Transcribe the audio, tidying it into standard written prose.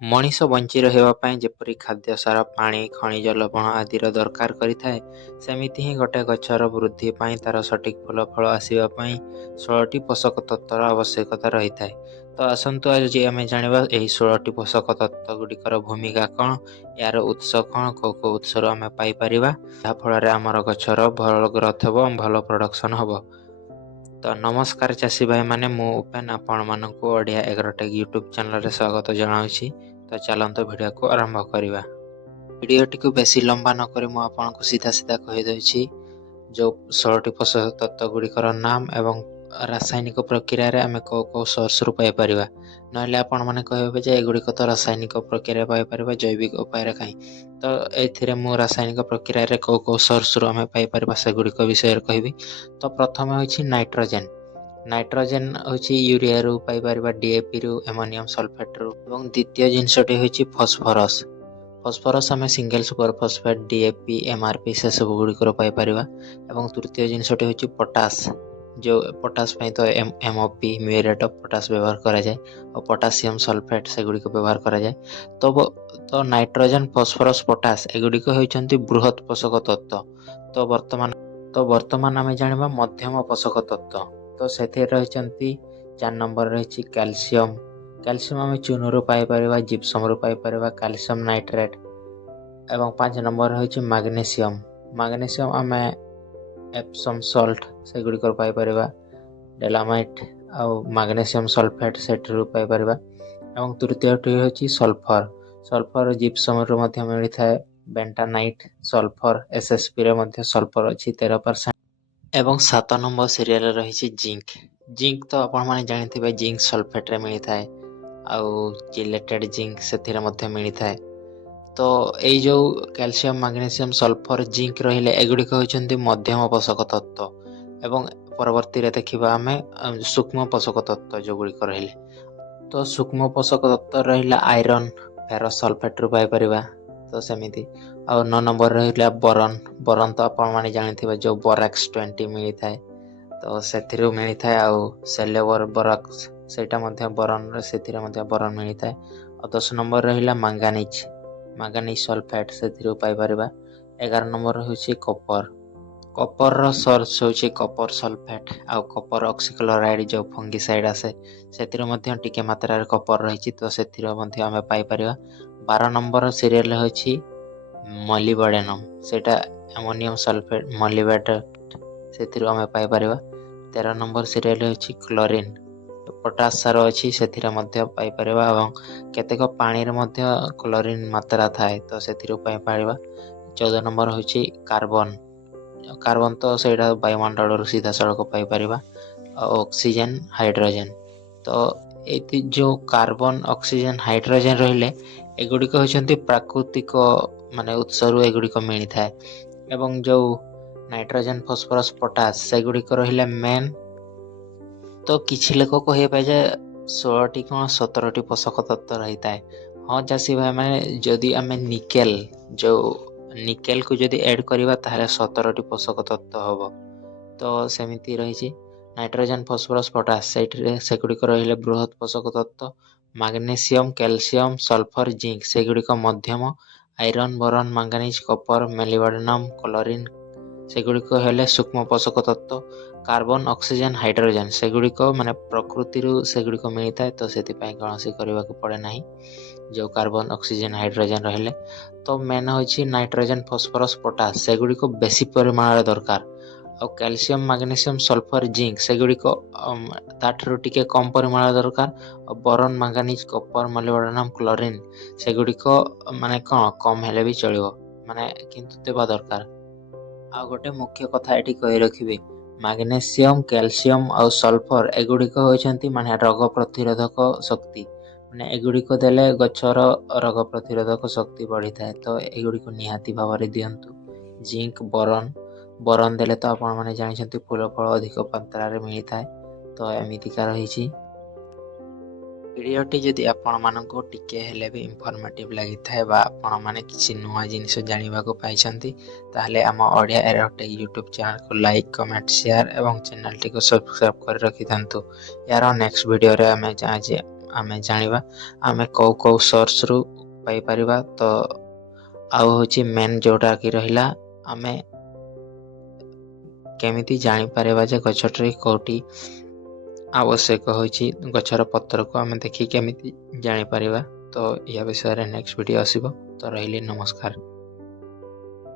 ମଣିଷ ବଞ୍ଚି ରହିବା ପାଇଁ ଯେପରି ଖାଦ୍ୟ ସାର ପାଣି ଖଣିଜ ଲବଣ ଆଦିର ଦରକାର କରିଥାଏ, ସେମିତି ହିଁ ଗୋଟେ ଗଛର ବୃଦ୍ଧି ପାଇଁ ତାର ସଠିକ୍ ଫୁଲ ଫଳ ଆସିବା ପାଇଁ 16ଟି ପୋଷକ ତତ୍ତ୍ୱର ଆବଶ୍ୟକତା ରହିଥାଏ। ତ ଆସନ୍ତୁ ଆଜି ଆମେ ଜାଣିବା ଏହି 16ଟି ପୋଷକ ତତ୍ତ୍ୱ ଗୁଡ଼ିକର ଭୂମିକା କ'ଣ, ଏହାର ଉତ୍ସ କ'ଣ, କେଉଁ କେଉଁ ଉତ୍ସରୁ ଆମେ ପାଇପାରିବା, ଯାହାଫଳରେ ଆମର ଗଛର ଭଲ ଗ୍ରୋଥ୍ ହେବ, ଭଲ ପ୍ରଡକ୍ସନ୍ ହେବ। ତ ନମସ୍କାର ଚାଷୀ ଭାଇମାନେ, ମୁଁ ଉପେନ ଆପଣମାନଙ୍କୁ ଓଡ଼ିଆ ଏଗ୍ରୋଟେକ୍ ୟୁଟ୍ୟୁବ୍ ଚ୍ୟାନେଲରେ ସ୍ୱାଗତ ଜଣାଉଛି। ତ ଚାଲନ୍ତୁ ଭିଡ଼ିଓକୁ ଆରମ୍ଭ କରିବା। ଭିଡ଼ିଓଟିକୁ ବେଶୀ ଲମ୍ବା ନକରି ମୁଁ ଆପଣଙ୍କୁ ସିଧା କହିଦେଉଛି ଯେଉଁ 16ଟି ପୋଷକ ତତ୍ତ୍ୱ ଗୁଡ଼ିକର ନାମ ଏବଂ ରାସାୟନିକ ପ୍ରକ୍ରିୟାରେ ଆମେ କେଉଁ କେଉଁ ସୋର୍ସରୁ ପାଇପାରିବା। ନହେଲେ ଆପଣମାନେ କହିବେ ଯେ ଏଗୁଡ଼ିକ ତ ରାସାୟନିକ ପ୍ରକ୍ରିୟାରେ ପାଇପାରିବା, ଜୈବିକ ଉପାୟରେ କାହିଁ। ତ ଏଥିରେ ମୁଁ ରାସାୟନିକ ପ୍ରକ୍ରିୟାରେ କେଉଁ କେଉଁ ସୋର୍ସରୁ ଆମେ ପାଇପାରିବା ସେଗୁଡ଼ିକ ବିଷୟରେ କହିବି। ତ ପ୍ରଥମେ ହେଉଛି ନାଇଟ୍ରୋଜେନ୍। ନାଇଟ୍ରୋଜେନ୍ ହେଉଛି ୟୁରିଆରୁ ପାଇପାରିବା, DAPରୁ, ଆମୋନିୟମ୍ ସଲଫେଟ୍ରୁ। ଏବଂ ଦ୍ୱିତୀୟ ଜିନିଷଟି ହେଉଛି ଫସ୍ଫରସ୍। ଫସ୍ଫରସ୍ ଆମେ single super phosphate, DAP, MRP ସେସବୁ ଗୁଡ଼ିକରୁ ପାଇପାରିବା। ଏବଂ ତୃତୀୟ ଜିନିଷଟି ହେଉଛି ପଟାସ୍। ଯେଉଁ ପଟାସ୍ ପାଇଁ ତ MOP, ମ୍ୟୁରେଟ୍ ଅଫ୍ ପଟାସ୍ ବ୍ୟବହାର କରାଯାଏ, ଆଉ ପଟାସିୟମ୍ ସଲଫେଟ୍ ସେଗୁଡ଼ିକ ବ୍ୟବହାର କରାଯାଏ। ତ ନାଇଟ୍ରୋଜେନ୍, ଫସ୍ଫରସ୍, ପଟାସ୍ ଏଗୁଡ଼ିକ ହେଉଛନ୍ତି ବୃହତ୍ ପୋଷକ ତତ୍ତ୍ୱ। ତ ବର୍ତ୍ତମାନ ଆମେ ଜାଣିବା ମଧ୍ୟମ ପୋଷକ ତତ୍ତ୍ୱ। ତ ସେଥିରେ ରହିଛନ୍ତି 4 ନମ୍ବର ରହିଛି କ୍ୟାଲସିୟମ୍। କ୍ୟାଲସିୟମ୍ ଆମେ ଚୂନରୁ ପାଇପାରିବା, ଜିପ୍ସମରୁ ପାଇପାରିବା, କ୍ୟାଲସିୟମ୍ ନାଇଟ୍ରେଟ୍। ଏବଂ 5 ନମ୍ବର ହେଉଛି ମାଗ୍ନେସିୟମ୍। ମାଗ୍ନେସିୟମ୍ ଆମେ ଏପ୍ସମ୍ ସଲ୍ଟ ସେଗୁଡ଼ିକରୁ ପାଇପାରିବା, ଡେଲାମାଇଟ୍ ଆଉ ମାଗ୍ନେସିୟମ୍ ସଲଫେଟ୍ ସେଠାରୁ ପାଇପାରିବା। ଏବଂ ତୃତୀୟଟି ହେଉଛି ସଲ୍ଫର୍। ସଲ୍ଫର୍ ଜିପ୍ସମରୁ ମଧ୍ୟ ମିଳିଥାଏ, ବେଣ୍ଟାନାଇଟ୍, ସଲ୍ଫର୍, SSPରେ ମଧ୍ୟ ସଲ୍ଫର୍ ଅଛି 13%। ଏବଂ 7 ନମ୍ବର ସିରିଏଲରେ ରହିଛି ଜିଙ୍କ୍। ଜିଙ୍କ୍ ତ ଆପଣମାନେ ଜାଣିଥିବେ, ଜିଙ୍କ୍ ସଲଫେଟ୍ରେ ମିଳିଥାଏ, ଆଉ ଚିଲେଟେଡ୍ ଜିଙ୍କ୍ ସେଥିରେ ମଧ୍ୟ ମିଳିଥାଏ। ତ ଏଇ ଯେଉଁ କ୍ୟାଲସିୟମ୍, ମାଗ୍ନେସିୟମ୍, ସଲ୍ଫର୍, ଜିଙ୍କ୍ ରହିଲେ ଏଗୁଡ଼ିକ ହେଉଛନ୍ତି ମଧ୍ୟମ ପୋଷକ ତତ୍ତ୍ୱ। ଏବଂ ପରବର୍ତ୍ତୀରେ ଦେଖିବା ଆମେ ସୂକ୍ଷ୍ମ ପୋଷକ ତତ୍ତ୍ୱ ଯେଉଁଗୁଡ଼ିକ ରହିଲେ। ତ ସୂକ୍ଷ୍ମ ପୋଷକ ତତ୍ତ୍ୱ ରହିଲା ଆଇରନ୍, ଫେରସ୍ ସଲଫେଟ୍ରୁ ପାଇପାରିବା। ତ ସେମିତି ଆଉ 9 ନମ୍ବର ରହିଲା ବରନ୍। ବରନ୍ ତ ଆପଣମାନେ ଜାଣିଥିବେ, ଯେଉଁ ବୋରାକ୍ସ 20 ମିଳିଥାଏ, ତ ସେଥିରୁ ମିଳିଥାଏ। ଆଉ ସେଲେୱର ବୋରାକ୍ସ ସେଇଟା ମଧ୍ୟ ବରନ୍ରେ, ସେଥିରେ ମଧ୍ୟ ବରନ୍ ମିଳିଥାଏ। ଆଉ 10 ନମ୍ବର ରହିଲା ମାଙ୍ଗାନିଜ୍ ସଲଫେଟ୍, ସେଥିରୁ ପାଇପାରିବା। 11 ନମ୍ବର ହେଉଛି କପର୍। କପର୍ର ସୋର୍ସ ହେଉଛି କପର୍ ସଲଫେଟ୍ ଆଉ କପର୍ ଅକ୍ସିକ୍ଲୋରାଇଡ୍ ଯେଉଁ ଫଙ୍ଗିସାଇଡ୍ ଆସେ, ସେଥିରେ ମଧ୍ୟ ଟିକେ ମାତ୍ରାରେ କପର୍ ରହିଛି, ତ ସେଥିରୁ ମଧ୍ୟ ଆମେ ପାଇପାରିବା। 12 ନମ୍ବର ସିରିଏଲ୍ ହେଉଛି ମଲିବଡେନମ୍, ସେଇଟା ଆମୋନିୟମ୍ ସଲଫେଟ୍ ମଲିବେଟେଟ୍, ସେଥିରୁ ଆମେ ପାଇପାରିବା। 13 ନମ୍ବର ସିରିଏଲ୍ ହେଉଛି କ୍ଲୋରିନ୍। ପଟାସ୍ ସାର ଅଛି, ସେଥିରେ ମଧ୍ୟ ପାଇପାରିବା। ଏବଂ କେତେକ ପାଣିରେ ମଧ୍ୟ କ୍ଲୋରିନ୍ ମାତ୍ରା ଥାଏ, ତ ସେଥିରୁ ପାଇପାରିବା। 14 ନମ୍ବର ହେଉଛି କାର୍ବନ୍। କାର୍ବନ୍ ତ ସେଇଟା ବାୟୁମଣ୍ଡଳରୁ ସିଧାସଳଖ ପାଇପାରିବା। ଆଉ ଅକ୍ସିଜେନ୍, ହାଇଡ୍ରୋଜେନ୍। ତ ଏଠି ଯେଉଁ କାର୍ବନ୍, ଅକ୍ସିଜେନ୍, ହାଇଡ୍ରୋଜେନ୍ ରହିଲେ ଏଗୁଡ଼ିକ ହେଉଛନ୍ତି ପ୍ରାକୃତିକ ଉତ୍ସରୁ ଏଗୁଡ଼ିକ ମିଳିଥାଏ। ଏବଂ ଯେଉଁ ନାଇଟ୍ରୋଜେନ୍, ଫସ୍ଫରସ୍, ପଟାସ୍ ସେଗୁଡ଼ିକ ରହିଲେ ମେନ୍। ତ କିଛି ଲୋକ କହିବେ ଯେ 16ଟି କ'ଣ 17ଟି ପୋଷକ ତତ୍ତ୍ୱ ରହିଥାଏ। ହଁ ଚାଷୀ ଭାଇମାନେ, ଯଦି ଆମେ ନିକେଲକୁ ଯଦି ଆଡ଼୍ କରିବା ତାହେଲେ 17ଟି ପୋଷକ ତତ୍ତ୍ୱ ହେବ। ତ ସେମିତି ରହିଛି ନାଇଟ୍ରୋଜେନ୍, ଫସ୍ଫରସ୍, ପଟାସ୍ ସେଗୁଡ଼ିକ ରହିଲେ ବୃହତ୍ ପୋଷକ ତତ୍ତ୍ୱ। ମାଗ୍ନେସିୟମ୍, କ୍ୟାଲସିୟମ୍, ସଲ୍ଫର୍, ଜିଙ୍କ୍ ସେଗୁଡ଼ିକ ମଧ୍ୟମ। Iron, boron, manganese, copper, molybdenum, chlorine ସେଗୁଡ଼ିକ ହେଲେ ସୂକ୍ଷ୍ମ ପୋଷକ ତତ୍ତ୍ୱ। କାର୍ବନ୍, ଅକ୍ସିଜେନ୍, ହାଇଡ୍ରୋଜେନ୍ ସେଗୁଡ଼ିକ ପ୍ରକୃତିରୁ ସେଗୁଡ଼ିକ ମିଳିଥାଏ, ତ ସେଥିପାଇଁ କୌଣସି କରିବାକୁ ପଡ଼େ ନାହିଁ। ଯେଉଁ କାର୍ବନ୍, ଅକ୍ସିଜେନ୍, ହାଇଡ୍ରୋଜେନ୍ ରହିଲେ, ତ ମେନ୍ ହେଉଛି ନାଇଟ୍ରୋଜେନ୍, ଫସ୍ଫରସ୍, ପଟାସ୍ ସେଗୁଡ଼ିକ ବେଶୀ ପରିମାଣରେ ଦରକାର। ଆଉ କ୍ୟାଲସିୟମ୍, ମାଗ୍ନେସିୟମ୍, ସଲ୍ଫର୍, ଜିଙ୍କ୍ ସେଗୁଡ଼ିକ ତାଠାରୁ ଟିକେ କମ୍ ପରିମାଣରେ ଦରକାର। ଆଉ boron, manganese, copper, molybdenum, chlorine ସେଗୁଡ଼ିକ କମ୍ ହେଲେ ବି ଚଳିବ, କିନ୍ତୁ ଦେବା ଦରକାର। ଆଉ ଗୋଟେ ମୁଖ୍ୟ କଥା ଏଠି କହି ରଖିବି, ମାଗ୍ନେସିୟମ୍, କ୍ୟାଲସିୟମ୍ ଆଉ ସଲ୍ଫର୍ ଏଗୁଡ଼ିକ ହେଉଛନ୍ତି ରୋଗ ପ୍ରତିରୋଧକ ଶକ୍ତି। ଏଗୁଡ଼ିକ ଦେଲେ ଗଛର ରୋଗ ପ୍ରତିରୋଧକ ଶକ୍ତି ବଢ଼ିଥାଏ, ତ ଏଗୁଡ଼ିକ ନିହାତି ଭାବରେ ଦିଅନ୍ତୁ। ଜିଙ୍କ୍, ବୋରନ୍ ଦେଲେ ତ ଆପଣମାନେ ଜାଣିଛନ୍ତି ଫୁଲ ଫଳ ଅଧିକ ମାତ୍ରାରେ ମିଳିଥାଏ। ତ ଏମିତିକା ରହିଛି। ଭିଡ଼ିଓଟି ଯଦି ଆପଣମାନଙ୍କୁ ଟିକେ ହେଲେ ବି ଇନଫର୍ମେଟିଭ୍ ଲାଗିଥାଏ ବା ଆପଣମାନେ କିଛି ନୂଆ ଜିନିଷ ଜାଣିବାକୁ ପାଇଛନ୍ତି, ତାହେଲେ ଆମ ଓଡ଼ିଆ ଏଗ୍ରୋଟେକ୍ ୟୁଟ୍ୟୁବ୍ ଚ୍ୟାନେଲକୁ ଲାଇକ୍, କମେଣ୍ଟ, ସେୟାର ଏବଂ ଚ୍ୟାନେଲଟିକୁ ସବସ୍କ୍ରାଇବ୍ କରି ରଖିଥାନ୍ତୁ। ଏହାର ନେକ୍ସଟ ଭିଡ଼ିଓରେ ଆମେ आमे जानिबा आमे कौ सोर्स रु पाई परिबा। तो आउ होची मेन जोटा कि रहिला आमे केमिति जानि परिबा जे गछट्री कोटी आवश्यक होची गछर पत्र को आमे देखि केमिति जानि परिबा। तो या विषय रे नेक्स्ट वीडियो आसीबो। तो रहिली नमस्कार।